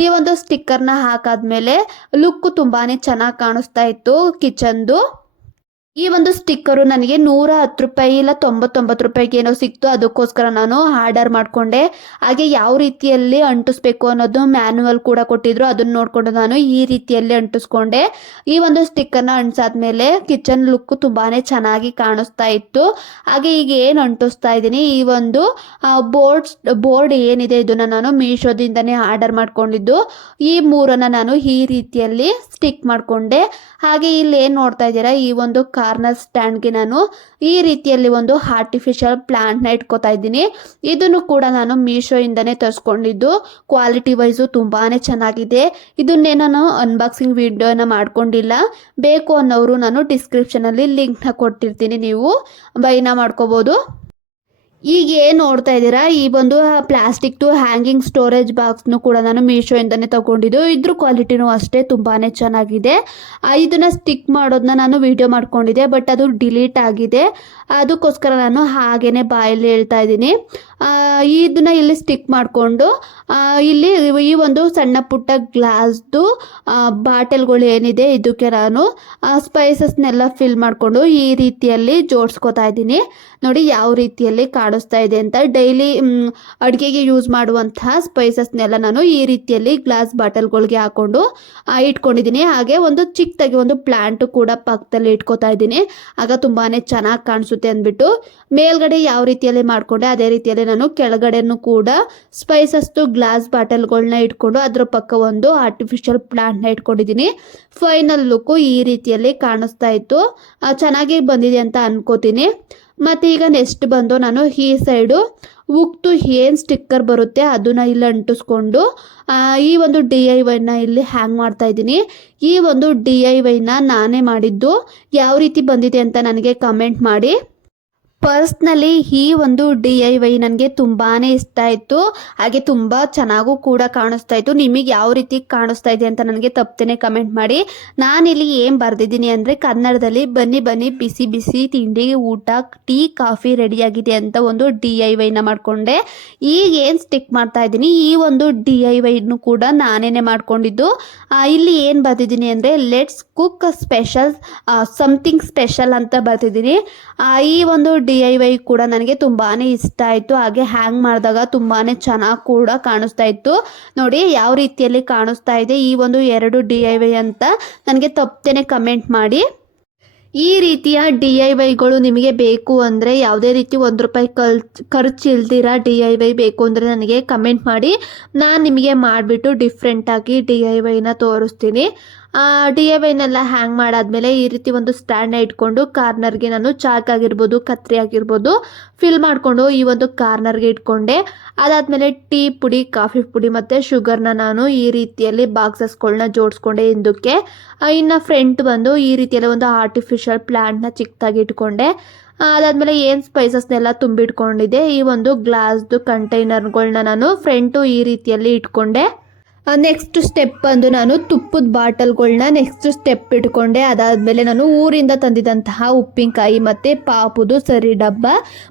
ಈ ಒಂದು ಸ್ಟಿಕ್ಕರ್ನ ಹಾಕಾದ್ಮೇಲೆ ಲುಕ್ ತುಂಬಾ ಚೆನ್ನಾಗಿ ಕಾಣಿಸ್ತಾ ಇತ್ತು ಕಿಚನ್ದು. ಈ ಒಂದು ಸ್ಟಿಕ್ಕರು ನನಗೆ 110 ರೂಪಾಯಿ ಇಲ್ಲ 99 ರೂಪಾಯಿಗೆ ಏನೋ ಸಿಕ್ತು. ಅದಕ್ಕೋಸ್ಕರ ನಾನು ಆರ್ಡರ್ ಮಾಡಿಕೊಂಡೆ. ಹಾಗೆ ಯಾವ ರೀತಿಯಲ್ಲಿ ಅಂಟಿಸ್ಬೇಕು ಅನ್ನೋದು ಮ್ಯಾನ್ಯುವಲ್ ಕೂಡ ಕೊಟ್ಟಿದ್ರು. ಅದನ್ನು ನೋಡಿಕೊಂಡು ನಾನು ಈ ರೀತಿಯಲ್ಲಿ ಅಂಟಿಸ್ಕೊಂಡೆ. ಈ ಒಂದು ಸ್ಟಿಕ್ಕರ್ನ ಅಂಟಿಸಾದ್ಮೇಲೆ ಕಿಚನ್ ಲುಕ್ ತುಂಬಾ ಚೆನ್ನಾಗಿ ಕಾಣಿಸ್ತಾ ಇತ್ತು. ಹಾಗೆ ಈಗ ಏನು ಅಂಟಿಸ್ತಾ ಇದ್ದೀನಿ, ಈ ಒಂದು ಬೋರ್ಡ್ ಏನಿದೆ ಇದನ್ನು ನಾನು ಮೀಶೋದಿಂದನೇ ಆರ್ಡರ್ ಮಾಡ್ಕೊಂಡಿದ್ದು. ಈ ಮೂರನ್ನು ನಾನು ಈ ರೀತಿಯಲ್ಲಿ ಸ್ಟಿಕ್ ಮಾಡಿಕೊಂಡೆ. ಹಾಗೆ ಇಲ್ಲಿ ಏನು ನೋಡ್ತಾ ಇದ್ದೀರಾ, ಈ ಒಂದು ಕಾರ್ನರ್ ಸ್ಟ್ಯಾಂಡ್ಗೆ ನಾನು ಈ ರೀತಿಯಲ್ಲಿ ಒಂದು ಆರ್ಟಿಫಿಷಿಯಲ್ ಪ್ಲಾಂಟ್ನ ಇಟ್ಕೋತಾ ಇದ್ದೀನಿ. ಇದನ್ನು ಕೂಡ ನಾನು ಮೀಶೋಯಿಂದನೇ ತರಿಸ್ಕೊಂಡಿದ್ದು. ಕ್ವಾಲಿಟಿ ವೈಸು ತುಂಬಾ ಚೆನ್ನಾಗಿದೆ. ಇದನ್ನೇ ನಾನು ಅನ್ಬಾಕ್ಸಿಂಗ್ ವಿಡಿಯೋನ ಮಾಡ್ಕೊಂಡಿಲ್ಲ. ಬೇಕು ಅನ್ನೋರು ನಾನು ಡಿಸ್ಕ್ರಿಪ್ಷನಲ್ಲಿ ಲಿಂಕ್ನ ಕೊಟ್ಟಿರ್ತೀನಿ, ನೀವು ಬೈನ ಮಾಡ್ಕೋಬೋದು. ಈಗ ಏನು ನೋಡ್ತಾ ಇದ್ದೀರಾ, ಈ ಒಂದು ಪ್ಲಾಸ್ಟಿಕ್ದು ಹ್ಯಾಂಗಿಂಗ್ ಸ್ಟೋರೇಜ್ ಬಾಕ್ಸ್ನು ಕೂಡ ನಾನು ಮೀಶೋಯಿಂದನೇ ತಗೊಂಡಿದ್ದು. ಇದ್ರ ಕ್ವಾಲಿಟಿನೂ ಅಷ್ಟೇ ತುಂಬಾ ಚೆನ್ನಾಗಿದೆ. ಇದನ್ನು ಸ್ಟಿಕ್ ಮಾಡೋದನ್ನ ನಾನು ವಿಡಿಯೋ ಮಾಡ್ಕೊಂಡಿದ್ದೆ, ಬಟ್ ಅದು ಡಿಲೀಟ್ ಆಗಿದೆ. ಅದಕ್ಕೋಸ್ಕರ ನಾನು ಹಾಗೇನೆ ಬಾಯಲ್ಲಿ ಹೇಳ್ತಾ ಇದ್ದೀನಿ. ಇದನ್ನ ಇಲ್ಲಿ ಸ್ಟಿಕ್ ಮಾಡಿಕೊಂಡು ಇಲ್ಲಿ ಈ ಒಂದು ಸಣ್ಣ ಪುಟ್ಟ ಗ್ಲಾಸ್ದು ಬಾಟಲ್ಗಳು ಏನಿದೆ ಇದಕ್ಕೆ ನಾನು ಸ್ಪೈಸಸ್ನೆಲ್ಲ ಫಿಲ್ ಮಾಡಿಕೊಂಡು ಈ ರೀತಿಯಲ್ಲಿ ಜೋಡಿಸ್ಕೊತಾ ಇದ್ದೀನಿ. ನೋಡಿ ಯಾವ ರೀತಿಯಲ್ಲಿ ಕಾಣಿಸ್ತಾ ಇದೆ ಅಂತ. ಡೈಲಿ ಅಡುಗೆಗೆ ಯೂಸ್ ಮಾಡುವಂತಹ ಸ್ಪೈಸಸ್ನೆಲ್ಲ ನಾನು ಈ ರೀತಿಯಲ್ಲಿ ಗ್ಲಾಸ್ ಬಾಟಲ್ಗಳಿಗೆ ಹಾಕೊಂಡು ಇಟ್ಕೊಂಡಿದ್ದೀನಿ. ಹಾಗೆ ಒಂದು ಚಿಕ್ಕದಾಗಿ ಒಂದು ಪ್ಲಾಂಟ್ ಕೂಡ ಪಕ್ಕದಲ್ಲಿ ಇಟ್ಕೋತಾ ಇದ್ದೀನಿ. ಆಗ ತುಂಬಾ ಚೆನ್ನಾಗಿ ಕಾಣಿಸುತ್ತೆ ಅಂದ್ಬಿಟ್ಟು ಮೇಲ್ಗಡೆ ಯಾವ ರೀತಿಯಲ್ಲಿ ಮಾಡಿಕೊಂಡೆ ಅದೇ ರೀತಿಯಲ್ಲಿ ನಾನು ಕೆಳಗಡೆನೂ ಕೂಡ ಸ್ಪೈಸಸ್ದು ಗ್ಲಾಸ್ ಬಾಟಲ್ಗಳನ್ನ ಇಟ್ಕೊಂಡು ಅದ್ರ ಪಕ್ಕ ಒಂದು ಆರ್ಟಿಫಿಷಿಯಲ್ ಪ್ಲಾಂಟ್ನ ಇಟ್ಕೊಂಡಿದ್ದೀನಿ. ಫೈನಲ್ ಲುಕ್ಕು ಈ ರೀತಿಯಲ್ಲಿ ಕಾಣಿಸ್ತಾ ಇತ್ತು. ಚೆನ್ನಾಗಿ ಬಂದಿದೆ ಅಂತ ಅನ್ಕೋತೀನಿ. ಮತ್ತು ಈಗ ನೆಕ್ಸ್ಟ್ ಬಂದು ನಾನು ಈ ಸೈಡು ಉಕ್ತು ಏನು ಸ್ಟಿಕ್ಕರ್ ಬರುತ್ತೆ ಅದನ್ನು ಇಲ್ಲಿ ಅಂಟಿಸ್ಕೊಂಡು ಈ ಒಂದು DIYನ ಇಲ್ಲಿ ಹ್ಯಾಂಗ್ ಮಾಡ್ತಾ ಇದ್ದೀನಿ. ಈ ಒಂದು DIYನ ನಾನೇ ಮಾಡಿದ್ದು. ಯಾವ ರೀತಿ ಬಂದಿದೆ ಅಂತ ನನಗೆ ಕಮೆಂಟ್ ಮಾಡಿ. ಪರ್ಸ್ನಲಿ ಈ ಒಂದು DIY ನನಗೆ ತುಂಬಾ ಇಷ್ಟ ಆಯಿತು. ಹಾಗೆ ತುಂಬ ಚೆನ್ನಾಗೂ ಕೂಡ ಕಾಣಿಸ್ತಾ ಇತ್ತು. ನಿಮಗೆ ಯಾವ ರೀತಿ ಕಾಣಿಸ್ತಾ ಇದೆ ಅಂತ ನನಗೆ ತಪ್ಪದೇ ಕಮೆಂಟ್ ಮಾಡಿ. ನಾನಿಲ್ಲಿ ಏನು ಬರೆದಿದ್ದೀನಿ ಅಂದರೆ ಕನ್ನಡದಲ್ಲಿ ಬನ್ನಿ ಬನ್ನಿ ಬಿಸಿ ಬಿಸಿ ತಿಂಡಿ ಊಟ ಟೀ ಕಾಫಿ ರೆಡಿಯಾಗಿದೆ ಅಂತ ಒಂದು DIYನ ಮಾಡಿಕೊಂಡೆ. ಈಗ ಏನು ಸ್ಟಿಕ್ ಮಾಡ್ತಾ ಇದ್ದೀನಿ ಈ ಒಂದು DIYನು ಕೂಡ ನಾನೇ ಮಾಡ್ಕೊಂಡಿದ್ದು. ಇಲ್ಲಿ ಏನು ಬರೆದಿದ್ದೀನಿ ಅಂದರೆ let's cook special something special ಅಂತ ಬರ್ತಿದ್ದೀನಿ. ಈ ಒಂದು DIY ಕೂಡ ನನಗೆ ತುಂಬಾ ಇಷ್ಟ ಆಯಿತು. ಹಾಗೆ ಹ್ಯಾಂಗ್ ಮಾಡಿದಾಗ ತುಂಬಾ ಚೆನ್ನಾಗಿ ಕೂಡ ಕಾಣಿಸ್ತಾ ಇತ್ತು. ನೋಡಿ ಯಾವ ರೀತಿಯಲ್ಲಿ ಕಾಣಿಸ್ತಾ ಇದೆ ಈ ಒಂದು 2 DIY ಅಂತ ನನಗೆ ತಪ್ಪದೇನೆ ಕಮೆಂಟ್ ಮಾಡಿ. ಈ ರೀತಿಯ DIYಗಳು ನಿಮಗೆ ಬೇಕು ಅಂದರೆ ಯಾವುದೇ ರೀತಿ ₹1 ಖರ್ಚು ಇಲ್ದಿರ DIY ಬೇಕು ಅಂದರೆ ನನಗೆ ಕಮೆಂಟ್ ಮಾಡಿ. ನಾನು ನಿಮಗೆ ಮಾಡಿಬಿಟ್ಟು ಡಿಫ್ರೆಂಟಾಗಿ DIYನ ತೋರಿಸ್ತೀನಿ. DIYನೆಲ್ಲ ಹ್ಯಾಂಗ್ ಮಾಡಾದ್ಮೇಲೆ ಈ ರೀತಿ ಒಂದು ಸ್ಟ್ಯಾಂಡ್ನ ಇಟ್ಕೊಂಡು ಕಾರ್ನರ್ಗೆ ನಾನು ಚಾಕ್ ಆಗಿರ್ಬೋದು ಕತ್ರಿ ಆಗಿರ್ಬೋದು ಫಿಲ್ ಮಾಡಿಕೊಂಡು ಈ ಒಂದು ಕಾರ್ನರ್ಗೆ ಇಟ್ಕೊಂಡೆ. ಅದಾದಮೇಲೆ ಟೀ ಪುಡಿ ಕಾಫಿ ಪುಡಿ ಮತ್ತು ಶುಗರ್ನ ನಾನು ಈ ರೀತಿಯಲ್ಲಿ ಬಾಕ್ಸಸ್ಗಳನ್ನ ಜೋಡಿಸ್ಕೊಂಡೆ ಹಿಂದಕ್ಕೆ. ಇನ್ನು ಫ್ರಂಟ್ ಬಂದು ಈ ರೀತಿಯಲ್ಲಿ ಒಂದು ಆರ್ಟಿಫಿಷಿಯಲ್ ಪ್ಲಾಂಟ್ನ ಚಿಕ್ಕದಾಗಿ ಇಟ್ಕೊಂಡೆ. ಅದಾದಮೇಲೆ ಏನು ಸ್ಪೈಸಸ್ನೆಲ್ಲ ತುಂಬಿಟ್ಕೊಂಡಿದ್ದೆ ಈ ಒಂದು ಗ್ಲಾಸ್ದು ಕಂಟೈನರ್ಗಳನ್ನ ನಾನು ಫ್ರಂಟು ಈ ರೀತಿಯಲ್ಲಿ ಇಟ್ಕೊಂಡೆ. ನೆಕ್ಸ್ಟ್ ಸ್ಟೆಪ್ ಬಂದು ನಾನು ತುಪ್ಪದ ಬಾಟಲ್ಗಳನ್ನ ನೆಕ್ಸ್ಟ್ ಸ್ಟೆಪ್ ಇಟ್ಕೊಂಡೆ. ಅದಾದಮೇಲೆ ನಾನು ಊರಿಂದ ತಂದಿದ್ದಂತಹ ಉಪ್ಪಿನಕಾಯಿ ಮತ್ತು ಪಾಪುದು ಸರಿ ಡಬ್ಬ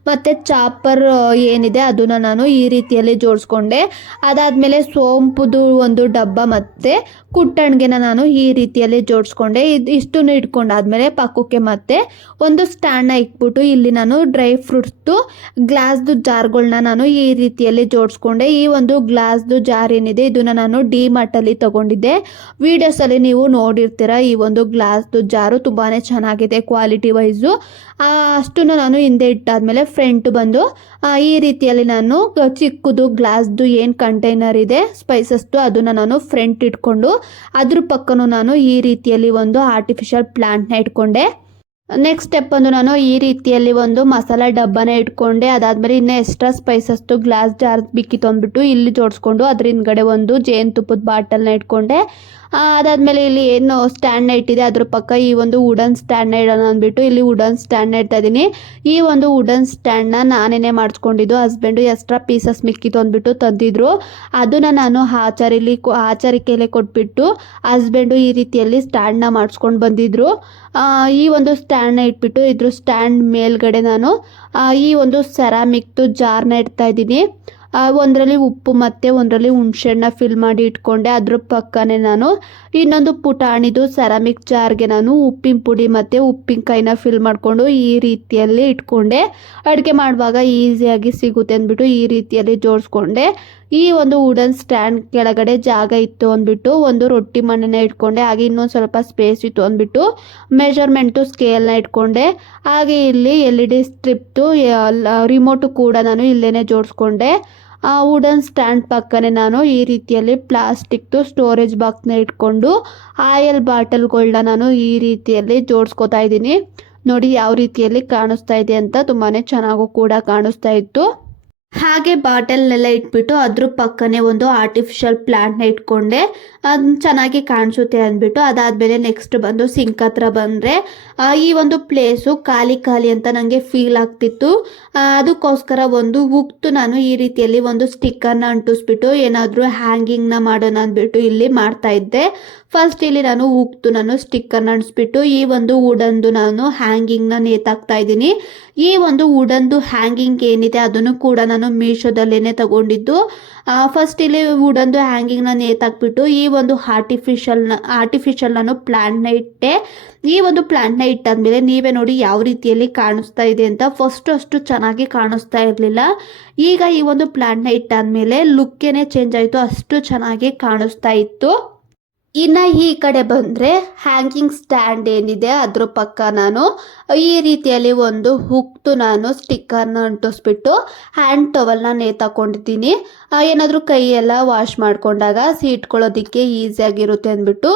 ಮತ್ತು ಚಾಪರ್ ಏನಿದೆ ಅದನ್ನು ನಾನು ಈ ರೀತಿಯಲ್ಲಿ ಜೋಡಿಸ್ಕೊಂಡೆ. ಅದಾದಮೇಲೆ ಸೋಂಪುದು ಒಂದು ಡಬ್ಬ ಮತ್ತು ಕುಟ್ಟಣಿಗೆನ ನಾನು ಈ ರೀತಿಯಲ್ಲಿ ಜೋಡಿಸ್ಕೊಂಡೆ. ಇಷ್ಟನ್ನು ಇಟ್ಕೊಂಡಾದ್ಮೇಲೆ ಪಕ್ಕಕ್ಕೆ ಮತ್ತೆ ಒಂದು ಸ್ಟ್ಯಾಂಡ್ನ ಇಟ್ಬಿಟ್ಟು ಇಲ್ಲಿ ನಾನು ಡ್ರೈ ಫ್ರೂಟ್ಸ್ದು ಗ್ಲಾಸ್ದು ಜಾರ್ಗಳನ್ನ ನಾನು ಈ ರೀತಿಯಲ್ಲಿ ಜೋಡಿಸ್ಕೊಂಡೆ. ಈ ಒಂದು ಗ್ಲಾಸ್ದು ಜಾರ್ ಏನಿದೆ ಇದನ್ನು ನಾನು ಡಿಮಾರ್ಟಲ್ಲಿ ತಗೊಂಡಿದ್ದೆ. ವಿಡಿಯೋಸಲ್ಲಿ ನೀವು ನೋಡಿರ್ತೀರ. ಈ ಒಂದು ಗ್ಲಾಸ್ದು ಜಾರು ತುಂಬಾ ಚೆನ್ನಾಗಿದೆ ಕ್ವಾಲಿಟಿ ವೈಸು. ಅಷ್ಟನ್ನು ನಾನು ಹಿಂದೆ ಇಟ್ಟಾದ್ಮೇಲೆ ಫ್ರಂಟ್ ಬಂದು ಈ ರೀತಿಯಲ್ಲಿ ನಾನು ಚಿಕ್ಕದು ಗ್ಲಾಸ್ದು ಏನು ಕಂಟೈನರ್ ಇದೆ ಸ್ಪೈಸಸ್ದು ಅದನ್ನು ನಾನು ಫ್ರಂಟ್ ಇಟ್ಕೊಂಡು ಅದ್ರ ಪಕ್ಕನೂ ನಾನು ಈ ರೀತಿಯಲ್ಲಿ ಒಂದು ಆರ್ಟಿಫಿಷಿಯಲ್ ಪ್ಲಾಂಟ್ನ ಇಟ್ಕೊಂಡೆ. ನೆಕ್ಸ್ಟ್ ಸ್ಟೆಪ್ ಬಂದು ನಾನು ಈ ರೀತಿಯಲ್ಲಿ ಒಂದು ಮಸಾಲ ಡಬ್ಬನ ಇಟ್ಕೊಂಡೆ. ಅದಾದಮೇಲೆ ಇನ್ನೂ ಎಕ್ಸ್ಟ್ರಾ ಸ್ಪೈಸಸ್ದು ಗ್ಲಾಸ್ ಜಾರ್ ಬಿಕ್ಕಿ ತಂದ್ಬಿಟ್ಟು ಇಲ್ಲಿ ಜೋಡಿಸ್ಕೊಂಡು ಅದ್ರ ಹಿಂದ್ಗಡೆ ಒಂದು ಜೇನುತುಪ್ಪದ ಬಾಟಲ್ನ ಇಟ್ಕೊಂಡೆ. ಅದಾದಮೇಲೆ ಇಲ್ಲಿ ಏನು ಸ್ಟ್ಯಾಂಡ್ನ ಇಟ್ಟಿದೆ ಅದ್ರ ಪಕ್ಕ ಈ ಒಂದು ವುಡನ್ ಸ್ಟ್ಯಾಂಡ್ನ ಇಡೋಣ ಅಂದ್ಬಿಟ್ಟು ಇಲ್ಲಿ ವುಡನ್ ಸ್ಟ್ಯಾಂಡ್ನ ಇಡ್ತಾ ಇದ್ದೀನಿ. ಈ ಒಂದು ವುಡನ್ ಸ್ಟ್ಯಾಂಡ್ನ ನಾನೇ ಮಾಡಿಸ್ಕೊಂಡಿದ್ದು. ಹಸ್ಬೆಂಡು ಎಕ್ಸ್ಟ್ರಾ ಪೀಸಸ್ ಮಿಕ್ಕಿತು ಅಂದ್ಬಿಟ್ಟು ತಂದಿದ್ರು. ಅದನ್ನು ನಾನು ಆಚರಿಕೆಯಲ್ಲೇ ಕೊಟ್ಬಿಟ್ಟು ಹಸ್ಬೆಂಡು ಈ ರೀತಿಯಲ್ಲಿ ಸ್ಟ್ಯಾಂಡ್ನ ಮಾಡಿಸ್ಕೊಂಡು ಬಂದಿದ್ರು. ಈ ಒಂದು ಸ್ಟ್ಯಾಂಡ್ನ ಇಟ್ಬಿಟ್ಟು ಇದ್ರ ಸ್ಟ್ಯಾಂಡ್ ಮೇಲ್ಗಡೆ ನಾನು ಈ ಒಂದು ಸೆರಾಮಿಕ್ದು ಜಾರ್ನ ಇಡ್ತಾ ಇದ್ದೀನಿ. ಒಂದರಲ್ಲಿ ಉಪ್ಪು ಮತ್ತು ಒಂದರಲ್ಲಿ ಹುಣಸೆಹಣ್ಣ ಫಿಲ್ ಮಾಡಿ ಇಟ್ಕೊಂಡೆ. ಅದ್ರ ಪಕ್ಕನೇ ನಾನು ಇನ್ನೊಂದು ಪುಟಾಣಿದು ಸೆರಾಮಿಕ್ ಜಾರ್ಗೆ ನಾನು ಉಪ್ಪಿನ ಪುಡಿ ಮತ್ತು ಉಪ್ಪಿನಕಾಯಿನ ಫಿಲ್ ಮಾಡಿಕೊಂಡು ಈ ರೀತಿಯಲ್ಲಿ ಇಟ್ಕೊಂಡೆ. ಅಡುಗೆ ಮಾಡುವಾಗ ಈಸಿಯಾಗಿ ಸಿಗುತ್ತೆ ಅಂದ್ಬಿಟ್ಟು ಈ ರೀತಿಯಲ್ಲಿ ಜೋಡಿಸ್ಕೊಂಡೆ. ಈ ಒಂದು ವುಡನ್ ಸ್ಟ್ಯಾಂಡ್ ಕೆಳಗಡೆ ಜಾಗ ಇತ್ತು ಅಂದ್ಬಿಟ್ಟು ಒಂದು ರೊಟ್ಟಿ ಮಣ್ಣನ್ನ ಇಟ್ಕೊಂಡೆ. ಹಾಗೆ ಇನ್ನೊಂದು ಸ್ವಲ್ಪ ಸ್ಪೇಸ್ ಇತ್ತು ಅಂದ್ಬಿಟ್ಟು ಮೆಜರ್ಮೆಂಟು ಸ್ಕೇಲ್ನ ಇಟ್ಕೊಂಡೆ. ಹಾಗೆ ಇಲ್ಲಿ LED ಸ್ಟ್ರಿಪ್ತು ರಿಮೋಟು ಕೂಡ ನಾನು ಇಲ್ಲೇನೆ ಜೋಡಿಸ್ಕೊಂಡೆ. ಆ ವುಡನ್ ಸ್ಟ್ಯಾಂಡ್ ಪಕ್ಕನೆ ನಾನು ಈ ರೀತಿಯಲ್ಲಿ ಪ್ಲಾಸ್ಟಿಕ್ದು ಸ್ಟೋರೇಜ್ ಬಾಕ್ಸ್ನ ಇಟ್ಕೊಂಡು ಆಯಿಲ್ ಬಾಟಲ್ಗಳನ್ನ ನಾನು ಈ ರೀತಿಯಲ್ಲಿ ಜೋಡಿಸ್ಕೊತಾ ಇದ್ದೀನಿ. ನೋಡಿ ಯಾವ ರೀತಿಯಲ್ಲಿ ಕಾಣಿಸ್ತಾ ಇದೆ ಅಂತ, ತುಂಬಾ ಚೆನ್ನಾಗೂ ಕೂಡ ಕಾಣಿಸ್ತಾ ಇತ್ತು. ಹಾಗೆ ಬಾಟಲ್ನೆಲ್ಲ ಇಟ್ಬಿಟ್ಟು ಅದ್ರ ಪಕ್ಕನೆ ಒಂದು ಆರ್ಟಿಫಿಷಿಯಲ್ ಪ್ಲಾಂಟ್ನ ಇಟ್ಕೊಂಡೆ. ಅದು ಚೆನ್ನಾಗಿ ಕಾಣಿಸುತ್ತೆ ಅಂದ್ಬಿಟ್ಟು ಅದಾದಮೇಲೆ ನೆಕ್ಸ್ಟ್ ಬಂದು ಸಿಂಕ್ ಹತ್ರ ಬಂದರೆ ಈ ಒಂದು ಪ್ಲೇಸು ಖಾಲಿ ಖಾಲಿ ಅಂತ ನನಗೆ ಫೀಲ್ ಆಗ್ತಿತ್ತು. ಅದಕ್ಕೋಸ್ಕರ ಒಂದು ಉಕ್ತು ನಾನು ಈ ರೀತಿಯಲ್ಲಿ ಒಂದು ಸ್ಟಿಕ್ಕರ್ನ ಅಂಟಿಸ್ಬಿಟ್ಟು ಏನಾದರೂ ಹ್ಯಾಂಗಿಂಗ್ನ ಮಾಡೋಣ ಅಂದ್ಬಿಟ್ಟು ಇಲ್ಲಿ ಮಾಡ್ತಾ ಇದ್ದೆ. ಫಸ್ಟ್ ಇಲ್ಲಿ ನಾನು ನಾನು ಸ್ಟಿಕ್ಕರ್ನ ಅಂಟಿಸ್ಬಿಟ್ಟು ಈ ಒಂದು ವುಡನ್ದು ನಾನು ಹ್ಯಾಂಗಿಂಗ್ನ ನೇತಾಕ್ತಾ ಇದ್ದೀನಿ. ಈ ಒಂದು ವುಡನ್ದು ಹ್ಯಾಂಗಿಂಗ್ ಏನಿದೆ ಅದನ್ನು ಕೂಡ ನಾನು ಮೀಶೋದಲ್ಲೇ ತಗೊಂಡಿದ್ದು. ಫಸ್ಟ್ ಇಲ್ಲಿ ವುಡನ್ದು ಹ್ಯಾಂಗಿಂಗ್ನ ನೇತಾಕ್ಬಿಟ್ಟು ಈ ಒಂದು ಆರ್ಟಿಫಿಷಿಯಲ್ ನಾನು ಪ್ಲಾಂಟ್ನ ಇಟ್ಟೆ. ಈ ಒಂದು ಪ್ಲಾಂಟ್ನ ಇಟ್ಟಾದ್ಮೇಲೆ ನೀವೇ ನೋಡಿ ಯಾವ ರೀತಿಯಲ್ಲಿ ಕಾಣಿಸ್ತಾ ಇದೆ ಅಂತ. ಫಸ್ಟ್ ಅಷ್ಟು ಚೆನ್ನಾಗಿ ಕಾಣಿಸ್ತಾ ಇರಲಿಲ್ಲ. ಈಗ ಈ ಒಂದು ಪ್ಲಾಂಟ್ನ ಇಟ್ಟಾದ್ಮೇಲೆ ಲುಕ್ಕೇನೆ ಚೇಂಜ್ ಆಯಿತು, ಅಷ್ಟು ಚೆನ್ನಾಗಿ ಕಾಣಿಸ್ತಾ ಇತ್ತು. ಇನ್ನು ಈ ಕಡೆ ಬಂದರೆ ಹ್ಯಾಂಗಿಂಗ್ ಸ್ಟ್ಯಾಂಡ್ ಏನಿದೆ ಅದ್ರ ಪಕ್ಕ ನಾನು ಈ ರೀತಿಯಲ್ಲಿ ಒಂದು ಹುಕ್ತು ನಾನು ಸ್ಟಿಕ್ಕರ್ನ ಅಂಟಿಸ್ಬಿಟ್ಟು ಹ್ಯಾಂಡ್ ಟವಲ್ನ ನೇತಾಕೊಂಡಿದ್ದೀನಿ. ಏನಾದರೂ ಕೈಯೆಲ್ಲ ವಾಶ್ ಮಾಡ್ಕೊಂಡಾಗ ಇಟ್ಕೊಳ್ಳೋದಕ್ಕೆ ಈಸಿಯಾಗಿರುತ್ತೆ ಅಂದ್ಬಿಟ್ಟು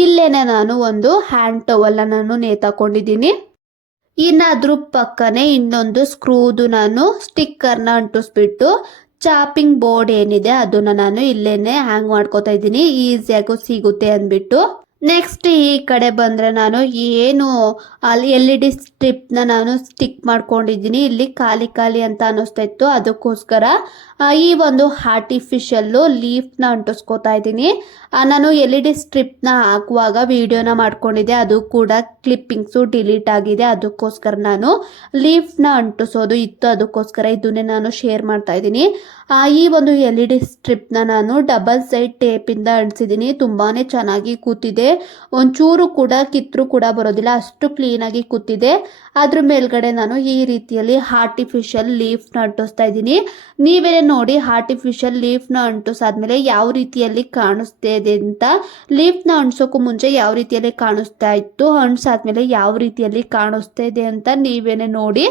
ಇಲ್ಲೇನೆ ನಾನು ಒಂದು ಹ್ಯಾಂಡ್ ಟವಲ್ನ ನಾನು ನೇತಾಕೊಂಡಿದ್ದೀನಿ. ಇನ್ನು ಅದ್ರ ಪಕ್ಕನೆ ಇನ್ನೊಂದು ಸ್ಕ್ರೂದು ನಾನು ಸ್ಟಿಕ್ಕರ್ನ ಅಂಟಿಸ್ಬಿಟ್ಟು ಚಾಪಿಂಗ್ ಬೋರ್ಡ್ ಏನಿದೆ ಅದನ್ನ ನಾನು ಇಲ್ಲೇನೆ ಹ್ಯಾಂಗ್ ಮಾಡ್ಕೋತಾ ಇದ್ದೀನಿ, ಈಸಿಯಾಗೂ ಸಿಗುತ್ತೆ ಅಂದ್ಬಿಟ್ಟು. ನೆಕ್ಸ್ಟ್ ಈ ಕಡೆ ಬಂದರೆ ನಾನು ಏನು ಅಲ್ಲಿ LED ಸ್ಟ್ರಿಪ್ನ ನಾನು ಸ್ಟಿಕ್ ಮಾಡ್ಕೊಂಡಿದ್ದೀನಿ. ಇಲ್ಲಿ ಖಾಲಿ ಖಾಲಿ ಅಂತ ಅನ್ನಿಸ್ತಾ ಇತ್ತು, ಅದಕ್ಕೋಸ್ಕರ ಈ ಒಂದು ಆರ್ಟಿಫಿಷಿಯಲ್ಲು ಲೀಫ್ನ ಅಂಟಿಸ್ಕೋತಾ ಇದ್ದೀನಿ. ನಾನು LED ಸ್ಟ್ರಿಪ್ನ ಹಾಕುವಾಗ ವಿಡಿಯೋನ ಮಾಡ್ಕೊಂಡಿದ್ದೆ, ಅದು ಕೂಡ ಕ್ಲಿಪ್ಪಿಂಗ್ಸು ಡಿಲೀಟ್ ಆಗಿದೆ. ಅದಕ್ಕೋಸ್ಕರ ನಾನು ಲೀಫ್ನ ಅಂಟಿಸೋದು ಇತ್ತು, ಅದಕ್ಕೋಸ್ಕರ ಇದನ್ನೇ ನಾನು ಶೇರ್ ಮಾಡ್ತಾ ಇದ್ದೀನಿ. ಈ ಒಂದು LED ಸ್ಟ್ರಿಪ್ನ ನಾನು ಡಬಲ್ ಸೈಡ್ ಟೇಪಿಂದ ಅಂಟಿಸಿದ್ದೀನಿ. ತುಂಬಾ ಚೆನ್ನಾಗಿ ಕೂತಿದೆ, ಒಂಚೂರು ಕೂಡ ಕಿತ್ತರೂ ಕೂಡ ಬರೋದಿಲ್ಲ, ಅಷ್ಟು ಕ್ಲೀನಾಗಿ ಕೂತಿದೆ. ಅದ್ರ ಮೇಲ್ಗಡೆ ನಾನು ಈ ರೀತಿಯಲ್ಲಿ ಆರ್ಟಿಫಿಷಿಯಲ್ ಲೀಫ್ನ ಅಂಟಿಸ್ತಾ ಇದ್ದೀನಿ. ನೀವೇ ನೋಡಿ ಆರ್ಟಿಫಿಷಿಯಲ್ ಲೀಫ್ನ ಅಂಟಿಸಾದ್ಮೇಲೆ ಯಾವ ರೀತಿಯಲ್ಲಿ ಕಾಣಿಸ್ತಾ ಇದೆ ಅಂತ. ಲೀಫ್ನ ಅಂಟಿಸೋಕ್ಕೂ ಮುಂಚೆ ಯಾವ ರೀತಿಯಲ್ಲಿ ಕಾಣಿಸ್ತಾ ಇತ್ತು, ಅಂಟಿಸಾದ್ಮೇಲೆ ಯಾವ ರೀತಿಯಲ್ಲಿ ಕಾಣಿಸ್ತಾ ಇದೆ ಅಂತ ನೀವೇನೆ ನೋಡಿ.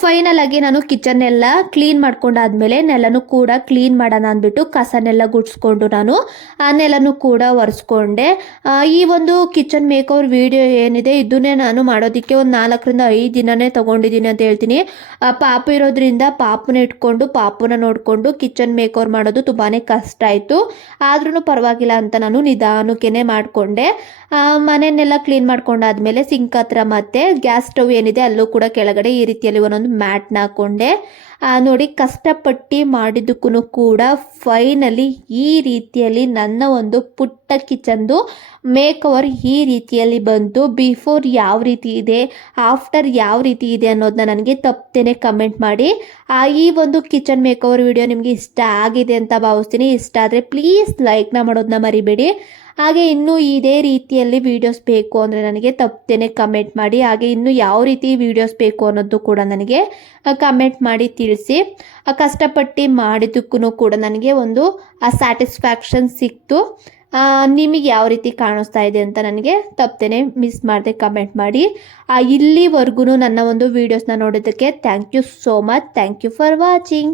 ಫೈನಲ್ ಆಗಿ ನಾನು ಕಿಚನ್ ಎಲ್ಲ ಕ್ಲೀನ್ ಮಾಡ್ಕೊಂಡಾದ್ಮೇಲೆ ನೆಲನೂ ಕೂಡ ಕ್ಲೀನ್ ಮಾಡೋಣ ಅಂದ್ಬಿಟ್ಟು ಕಸನೆಲ್ಲ ಗುಡಿಸ್ಕೊಂಡು ನಾನು ಆ ನೆಲನೂ ಕೂಡ ಒರೆಸ್ಕೊಂಡೆ. ಈ ಒಂದು ಕಿಚನ್ ಮೇಕೋವರ್ ವಿಡಿಯೋ ಏನಿದೆ ಇದನ್ನೇ ನಾನು ಮಾಡೋದಕ್ಕೆ ಒಂದು 4 ರಿಂದ 5 ದಿನನೇ ತಗೊಂಡಿದ್ದೀನಿ ಅಂತ ಹೇಳ್ತೀನಿ. ಪಾಪು ಇರೋದ್ರಿಂದ ಪಾಪುನ ಇಟ್ಕೊಂಡು ಪಾಪುನ ನೋಡಿಕೊಂಡು ಕಿಚನ್ ಮೇಕೋವರ್ ಮಾಡೋದು ತುಂಬಾ ಕಷ್ಟ ಆಯಿತು. ಆದ್ರೂ ಪರವಾಗಿಲ್ಲ ಅಂತ ನಾನು ನಿಧಾನಕ್ಕೇ ಮಾಡಿಕೊಂಡೆ. ಮನೆಯನ್ನೆಲ್ಲ ಕ್ಲೀನ್ ಮಾಡ್ಕೊಂಡಾದ್ಮೇಲೆ ಸಿಂಕ್ ಹತ್ರ ಮತ್ತು ಗ್ಯಾಸ್ ಸ್ಟವ್ ಏನಿದೆ ಅಲ್ಲೂ ಕೂಡ ಕೆಳಗಡೆ ಈ ರೀತಿಯಲ್ಲಿ ಒಂದೊಂದು ಮ್ಯಾಟ್ನ ಹಾಕ್ಕೊಂಡೆ. ನೋಡಿ ಕಷ್ಟಪಟ್ಟು ಮಾಡಿದ್ದಕ್ಕೂ ಕೂಡ ಫೈನಲಿ ಈ ರೀತಿಯಲ್ಲಿ ನನ್ನ ಒಂದು ಪುಟ್ಟ ಕಿಚನ್ದು ಮೇಕ್ ಓವರ್ ಈ ರೀತಿಯಲ್ಲಿ ಬಂತು. ಬಿಫೋರ್ ಯಾವ ರೀತಿ ಇದೆ, ಆಫ್ಟರ್ ಯಾವ ರೀತಿ ಇದೆ ಅನ್ನೋದನ್ನ ನನಗೆ ತಪ್ಪದೇನೆ ಕಮೆಂಟ್ ಮಾಡಿ. ಈ ಒಂದು ಕಿಚನ್ ಮೇಕ್ ಓವರ್ ವಿಡಿಯೋ ನಿಮಗೆ ಇಷ್ಟ ಆಗಿದೆ ಅಂತ ಭಾವಿಸ್ತೀನಿ. ಇಷ್ಟ ಆದರೆ ಪ್ಲೀಸ್ ಲೈಕ್ನ ಮಾಡೋದನ್ನ ಮರಿಬೇಡಿ. ಹಾಗೆ ಇನ್ನೂ ಇದೇ ರೀತಿಯಲ್ಲಿ ವೀಡಿಯೋಸ್ ಬೇಕು ಅಂದರೆ ನನಗೆ ತಪ್ಪದೇನೆ ಕಮೆಂಟ್ ಮಾಡಿ. ಹಾಗೆ ಇನ್ನೂ ಯಾವ ರೀತಿ ವೀಡಿಯೋಸ್ ಬೇಕು ಅನ್ನೋದು ಕೂಡ ನನಗೆ ಕಮೆಂಟ್ ಮಾಡಿ ತಿಳಿಸಿ. ಕಷ್ಟಪಟ್ಟು ಮಾಡಿದ್ದಕ್ಕೂ ಕೂಡ ನನಗೆ ಒಂದು ಸ್ಯಾಟಿಸ್ಫ್ಯಾಕ್ಷನ್ ಸಿಕ್ತು. ನಿಮಗೆ ಯಾವ ರೀತಿ ಕಾಣಿಸ್ತಾ ಇದೆ ಅಂತ ನನಗೆ ತಪ್ಪದೇನೆ ಮಿಸ್ ಮಾಡದೆ ಕಮೆಂಟ್ ಮಾಡಿ. ಇಲ್ಲಿವರೆಗೂ ನನ್ನ ಒಂದು ವೀಡಿಯೋಸ್ನ ನೋಡೋದಕ್ಕೆ thank you so much. Thank you for watching.